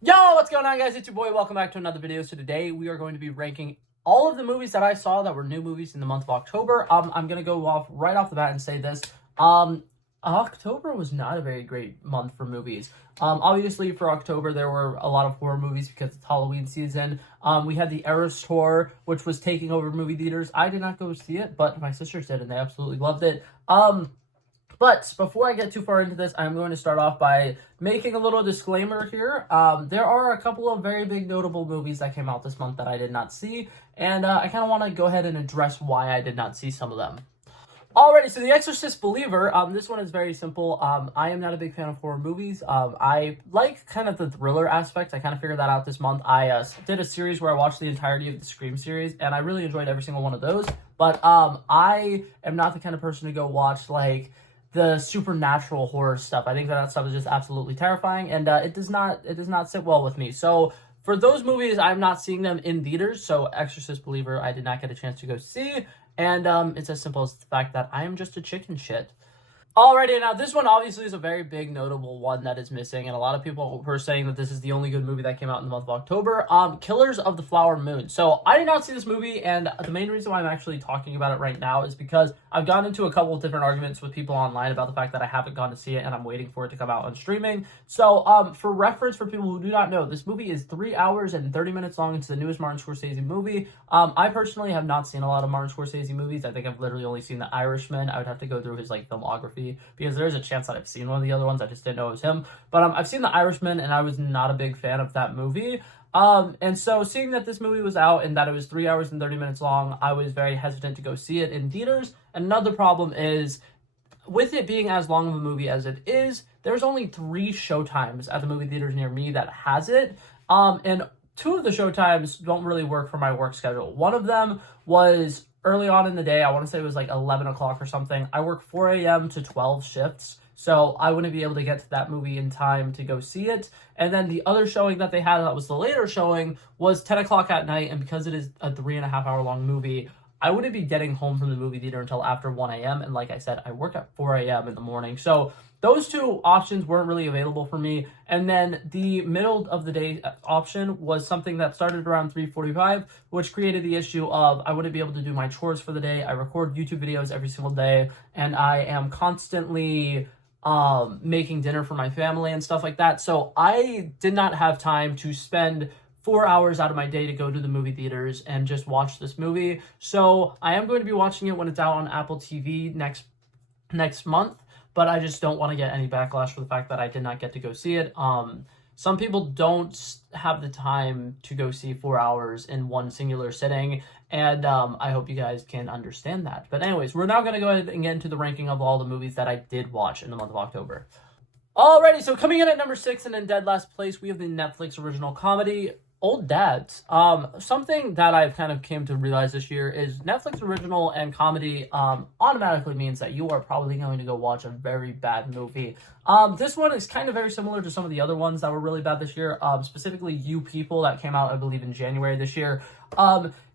Yo, what's going on, guys? It's your boy. Welcome back to another video. So today we are going to be ranking all of the movies that I saw that were new movies in the month of October. I'm gonna go right off the bat and say this. October was not a very great month for movies. Obviously for October there were a lot of horror movies because it's Halloween season. We had the Eras tour, which was taking over movie theaters. I did not go see it, but my sisters did, and they absolutely loved it. But before I get too far into this, I'm going to start off by making a little disclaimer here. There are a couple of very big notable movies that came out this month that I did not see, and I kind of want to go ahead and address why I did not see some of them. Alrighty, so The Exorcist Believer, this one is very simple. I am not a big fan of horror movies. I like kind of the thriller aspect. I kind of figured that out this month. I did a series where I watched the entirety of the Scream series, and I really enjoyed every single one of those. But I am not the kind of person to go watch, like, the supernatural horror stuff. I think that stuff is just absolutely terrifying, and it does not sit well with me. So for those movies, I'm not seeing them in theaters. So Exorcist Believer, I did not get a chance to go see, and it's as simple as the fact that I am just a chicken shit. Alrighty, now this one obviously is a very big notable one that is missing, and a lot of people were saying that this is the only good movie that came out in the month of October. Killers of the Flower Moon. So I did not see this movie, and the main reason why I'm actually talking about it right now is because I've gotten into a couple of different arguments with people online about the fact that I haven't gone to see it and I'm waiting for it to come out on streaming. So for reference, for people who do not know, this movie is 3 hours and 30 minutes long. It's the newest Martin Scorsese movie. I personally have not seen a lot of Martin Scorsese movies. I think I've literally only seen The Irishman. I would have to go through his filmography, because there's a chance that I've seen one of the other ones. I just didn't know it was him. But I've seen The Irishman, and I was not a big fan of that movie. And so seeing that this movie was out and that it was 3 hours and 30 minutes long, I was very hesitant to go see it in theaters. Another problem is, with it being as long of a movie as it is, there's only 3 showtimes at the movie theaters near me that has it. And 2 of the showtimes don't really work for my work schedule. One of them was early on in the day. I want to say it was like 11 o'clock or something. I work 4 a.m. to 12 shifts, so I wouldn't be able to get to that movie in time to go see it. And then the other showing that they had that was the later showing was 10 o'clock at night, and because it is a 3.5 hour long movie, I wouldn't be getting home from the movie theater until after 1 a.m. And like I said, I work at 4 a.m. in the morning. So those 2 options weren't really available for me. And then the middle of the day option was something that started around 3:45, which created the issue of I wouldn't be able to do my chores for the day. I record YouTube videos every single day, and I am constantly making dinner for my family and stuff like that. So I did not have time to spend 4 hours out of my day to go to the movie theaters and just watch this movie. So I am going to be watching it when it's out on Apple TV next month, but I just don't want to get any backlash for the fact that I did not get to go see it. Some people don't have the time to go see 4 hours in one singular sitting, and I hope you guys can understand that. But anyways, we're now going to go ahead and get into the ranking of all the movies that I did watch in the month of October. Alrighty, so coming in at number 6 and in dead last place, we have the Netflix original comedy, Old Dads. Something that I've kind of came to realize this year is Netflix original and comedy automatically means that you are probably going to go watch a very bad movie. This one is kind of very similar to some of the other ones that were really bad this year, specifically You People, that came out, I believe, in January this year.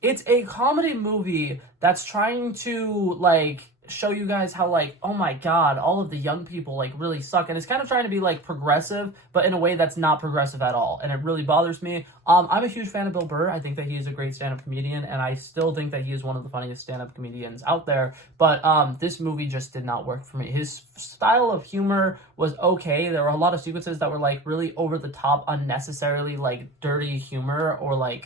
It's a comedy movie that's trying to, show you guys how, oh my god, all of the young people, really suck. And it's kind of trying to be, progressive, but in a way that's not progressive at all. And it really bothers me. I'm a huge fan of Bill Burr. I think that he is a great stand-up comedian, and I still think that he is one of the funniest stand-up comedians out there. But this movie just did not work for me. His style of humor was okay. There were a lot of sequences that were, really over-the-top, unnecessarily, dirty humor, or,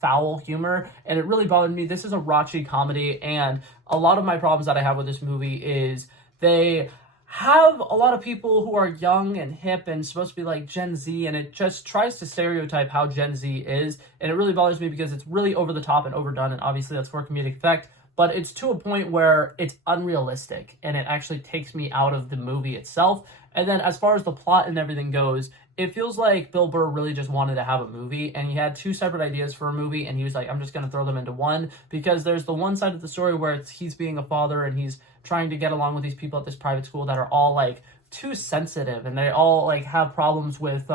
foul humor, and it really bothered me. This is a raunchy comedy, and a lot of my problems that I have with this movie is they have a lot of people who are young and hip and supposed to be like Gen Z, and it just tries to stereotype how Gen Z is, and it really bothers me because it's really over the top and overdone, and obviously that's for comedic effect, but it's to a point where it's unrealistic, and it actually takes me out of the movie itself. And then as far as the plot and everything goes, it feels like Bill Burr really just wanted to have a movie, and he had 2 separate ideas for a movie, and he was like, I'm just going to throw them into one, because there's the one side of the story where he's being a father, and he's trying to get along with these people at this private school that are all, too sensitive, and they all, have problems with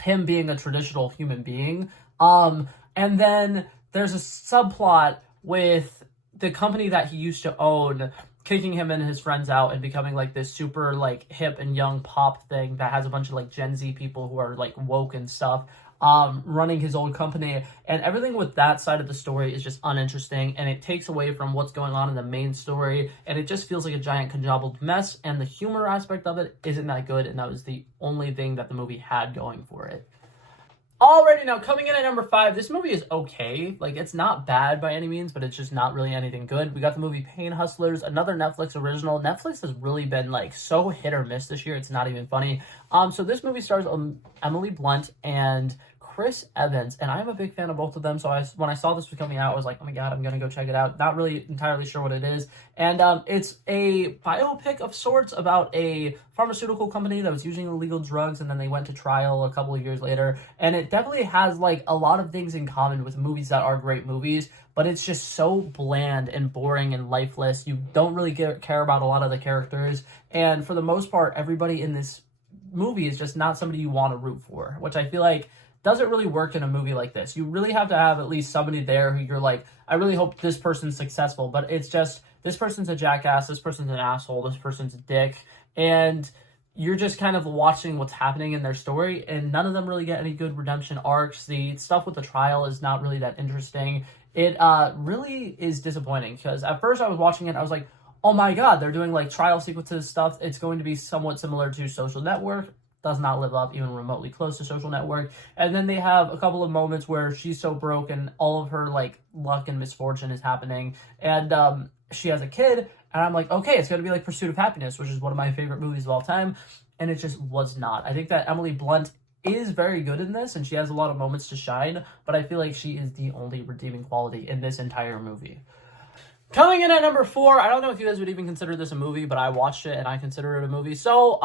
him being a traditional human being. And then there's a subplot with the company that he used to own kicking him and his friends out and becoming like this super like hip and young pop thing that has a bunch of like Gen Z people who are like woke and stuff, running his old company, and everything with that side of the story is just uninteresting, and it takes away from what's going on in the main story, and it just feels like a giant conjumbled mess, and the humor aspect of it isn't that good, and that was the only thing that the movie had going for it. Alrighty, now coming in at number 5, this movie is okay. Like, it's not bad by any means, but it's just not really anything good. We got the movie Pain Hustlers, another Netflix original. Netflix has really been, like, so hit or miss this year. It's not even funny. So this movie stars Emily Blunt and Chris Evans, and I'm a big fan of both of them. So when I saw this was coming out, I was like, oh my god, I'm gonna go check it out. Not really entirely sure what it is. And it's a biopic of sorts about a pharmaceutical company that was using illegal drugs, and then they went to trial a couple of years later. And it definitely has like a lot of things in common with movies that are great movies, but it's just so bland and boring and lifeless. You don't really care about a lot of the characters, and for the most part, everybody in this movie is just not somebody you want to root for, which I feel like doesn't really work in a movie like this. You really have to have at least somebody there who you're like, I really hope this person's successful, but it's just, this person's a jackass, this person's an asshole, this person's a dick, and you're just kind of watching what's happening in their story, and none of them really get any good redemption arcs. The stuff with the trial is not really that interesting. It really is disappointing, because at first I was watching it, I was like, oh my god, they're doing like trial sequences stuff. It's going to be somewhat similar to Social Network. Does not live up even remotely close to Social Network. And then they have a couple of moments where she's so broke and all of her like luck and misfortune is happening, and she has a kid, and I'm like, okay, it's gonna be like Pursuit of Happiness, which is one of my favorite movies of all time, and it just was not. I think that Emily Blunt is very good in this, and she has a lot of moments to shine, but I feel like she is the only redeeming quality in this entire movie. Coming in at number 4, I don't know if you guys would even consider this a movie, but I watched it and I consider it a movie. So,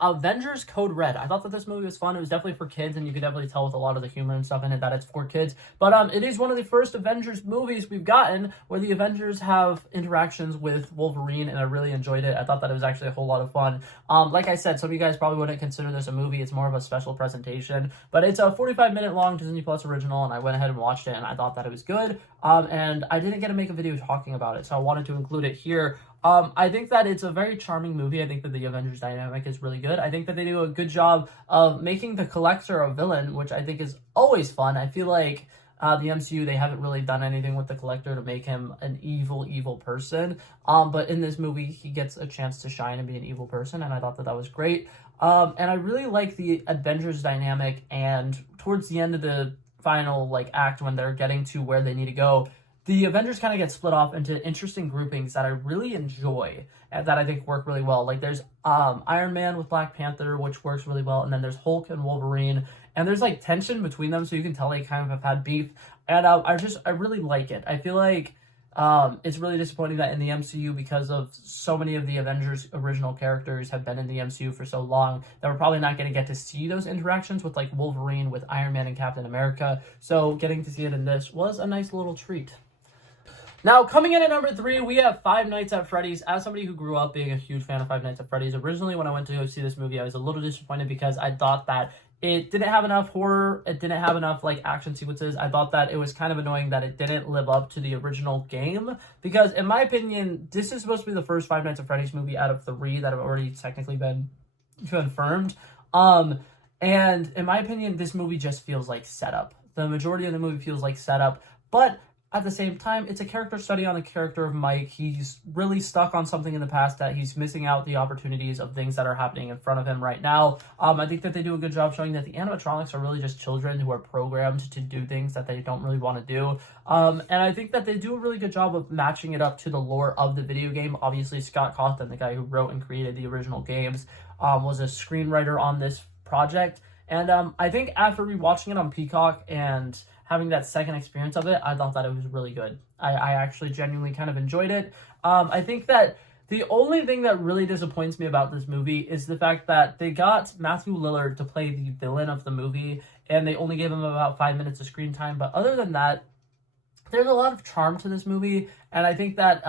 Avengers Code Red. I thought that this movie was fun. It was definitely for kids, and you could definitely tell with a lot of the humor and stuff in it that it's for kids. But it is one of the first Avengers movies we've gotten where the Avengers have interactions with Wolverine, and I really enjoyed it. I thought that it was actually a whole lot of fun. Like I said, some of you guys probably wouldn't consider this a movie. It's more of a special presentation, but it's a 45-minute long Disney Plus original, and I went ahead and watched it, and I thought that it was good. And I didn't get to make a video talking about it, so I wanted to include it here. I think that it's a very charming movie. I think that the Avengers dynamic is really good. I think that they do a good job of making the Collector a villain, which I think is always fun. I feel like the MCU, they haven't really done anything with the Collector to make him an evil person. But in this movie, he gets a chance to shine and be an evil person, and I thought that that was great. And I really like the Avengers dynamic, and towards the end of the final like act, when they're getting to where they need to go, the Avengers kind of get split off into interesting groupings that I really enjoy and that I think work really well. Like there's Iron Man with Black Panther, which works really well, and then there's Hulk and Wolverine, and there's like tension between them, so you can tell they kind of have had beef, and I really like it. I feel like it's really disappointing that in the MCU, because of so many of the Avengers original characters have been in the MCU for so long, that we're probably not going to get to see those interactions with like Wolverine, with Iron Man and Captain America. So getting to see it in this was a nice little treat. Now, coming in at number 3, we have Five Nights at Freddy's. As somebody who grew up being a huge fan of Five Nights at Freddy's, originally when I went to go see this movie, I was a little disappointed because I thought that it didn't have enough horror, it didn't have enough like action sequences. I thought that it was kind of annoying that it didn't live up to the original game, because in my opinion, this is supposed to be the first Five Nights at Freddy's movie out of 3 that have already technically been confirmed. And in my opinion, this movie just feels like setup. The majority of the movie feels like setup, but at the same time, it's a character study on the character of Mike. He's really stuck on something in the past that he's missing out the opportunities of things that are happening in front of him right now. I think that they do a good job showing that the animatronics are really just children who are programmed to do things that they don't really want to do. And I think that they do a really good job of matching it up to the lore of the video game. Obviously, Scott Cawthon, the guy who wrote and created the original games, was a screenwriter on this project. And I think after rewatching it on Peacock and having that second experience of it, I thought that it was really good. I actually genuinely kind of enjoyed it. I think that the only thing that really disappoints me about this movie is the fact that they got Matthew Lillard to play the villain of the movie, and they only gave him about 5 minutes of screen time. But other than that, there's a lot of charm to this movie, and I think that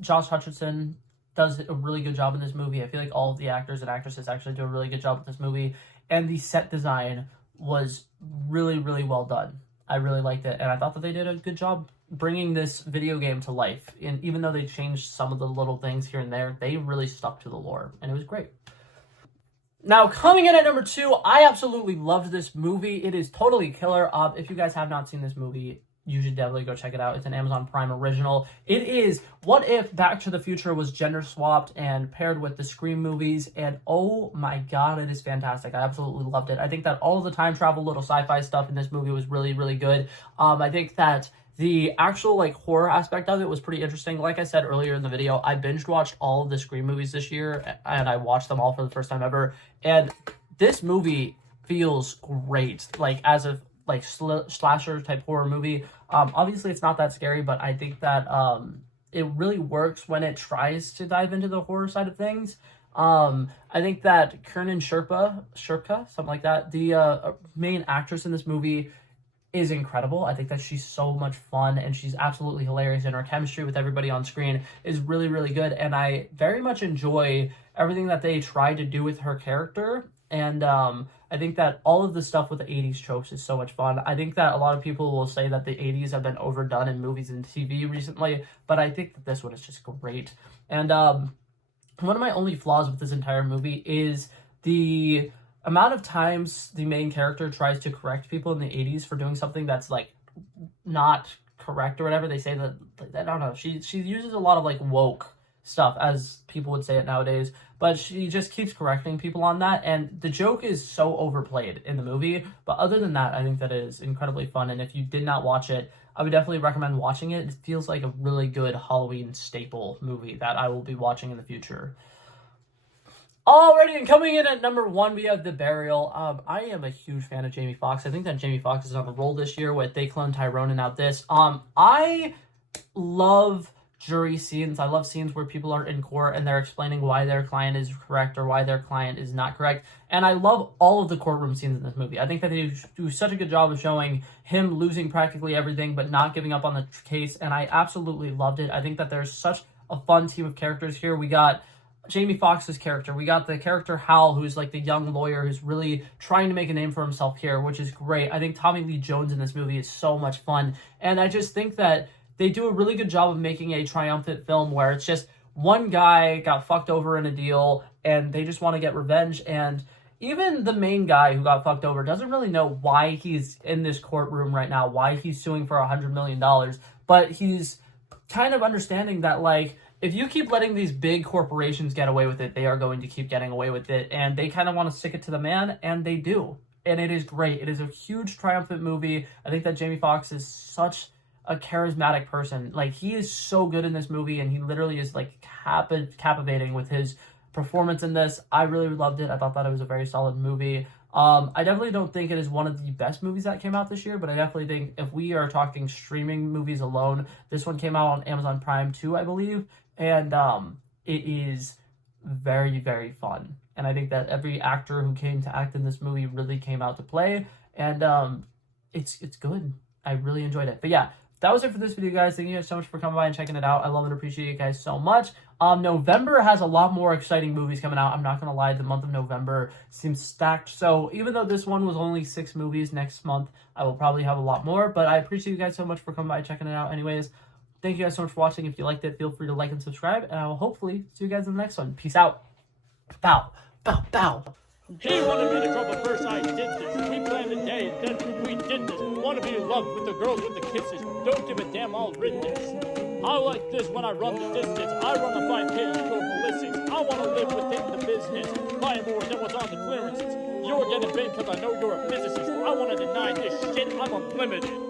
Josh Hutcherson does a really good job in this movie. I feel like all of the actors and actresses actually do a really good job with this movie, and the set design was really, really well done. I really liked it, and I thought that they did a good job bringing this video game to life. And even though they changed some of the little things here and there, they really stuck to the lore, and it was great. Now, coming in at number 2, I absolutely loved this movie. It is totally killer. If you guys have not seen this movie, you should definitely go check it out. It's an Amazon Prime original. It is what if Back to the Future was gender swapped and paired with the Scream movies, and oh my god, it is fantastic. I absolutely loved it. I think that all of the time travel, little sci-fi stuff in this movie was really, really good. I think that the actual like horror aspect of it was pretty interesting. Like I said earlier in the video, I binge watched all of the Scream movies this year, and I watched them all for the first time ever. And this movie feels great, like as a like slasher type horror movie. Obviously it's not that scary, but I think that it really works when it tries to dive into the horror side of things. I think that Kernan Sherpa, something like that, the main actress in this movie is incredible. I think that she's so much fun, and she's absolutely hilarious, and her chemistry with everybody on screen is really, really good, and I very much enjoy everything that they try to do with her character. And I think that all of the stuff with the 80s tropes is so much fun. I think that a lot of people will say that the 80s have been overdone in movies and TV recently, but I think that this one is just great. And one of my only flaws with this entire movie is the amount of times the main character tries to correct people in the 80s for doing something that's like not correct or whatever. They say that, I don't know, she uses a lot of like woke stuff, as people would say it nowadays, but she just keeps correcting people on that, and the joke is so overplayed in the movie. But other than that, I think that it is incredibly fun, and if you did not watch it, I would definitely recommend watching it. It feels like a really good Halloween staple movie that I will be watching in the future. Alrighty, and coming in at number 1, we have The Burial. I am a huge fan of Jamie Foxx. I think that Jamie Foxx is on the roll this year with They Clone Tyrone and now this. I love jury scenes. I love scenes where people are in court and they're explaining why their client is correct or why their client is not correct. And I love all of the courtroom scenes in this movie. I think that they do such a good job of showing him losing practically everything but not giving up on the case, and I absolutely loved it. I think that there's such a fun team of characters here. We got Jamie Foxx's character. We got the character Hal, who's like the young lawyer who's really trying to make a name for himself here, which is great. I think Tommy Lee Jones in this movie is so much fun, and I just think that they do a really good job of making a triumphant film where it's just one guy got fucked over in a deal and they just want to get revenge, and even the main guy who got fucked over doesn't really know why he's in this courtroom right now, why he's suing for $100 million, but he's kind of understanding that, like, if you keep letting these big corporations get away with it, they are going to keep getting away with it, and they kind of want to stick it to the man, and they do. And it is great. It is a huge triumphant movie. I think that Jamie Foxx is such a charismatic person. Like, he is so good in this movie, and he literally is, like, captivating with his performance in this. I really loved it. I thought that it was a very solid movie. I definitely don't think it is one of the best movies that came out this year, but I definitely think if we are talking streaming movies alone, this one came out on Amazon Prime too, I believe, and it is very, very fun. And I think that every actor who came to act in this movie really came out to play, and it's good. I really enjoyed it. But yeah, that was it for this video, guys. Thank you guys so much for coming by and checking it out. I love and appreciate you guys so much. November has a lot more exciting movies coming out. I'm not going to lie, the month of November seems stacked. So even though this one was only 6 movies, next month I will probably have a lot more. But I appreciate you guys so much for coming by and checking it out anyways. Thank you guys so much for watching. If you liked it, feel free to like and subscribe. And I will hopefully see you guys in the next one. Peace out. Bow. Bow. Bow. He wanted me to trouble first, I did this. We planned a day, then we did this. Want to be in love with the girls with the kisses. Don't give a damn, all written this. I like this when I run the distance. I run the 5K, you go ballistics. I want to live within the business. Buying more than what's on the clearances. You're getting paid because I know you're a physicist. I want to deny this shit, I'm unlimited.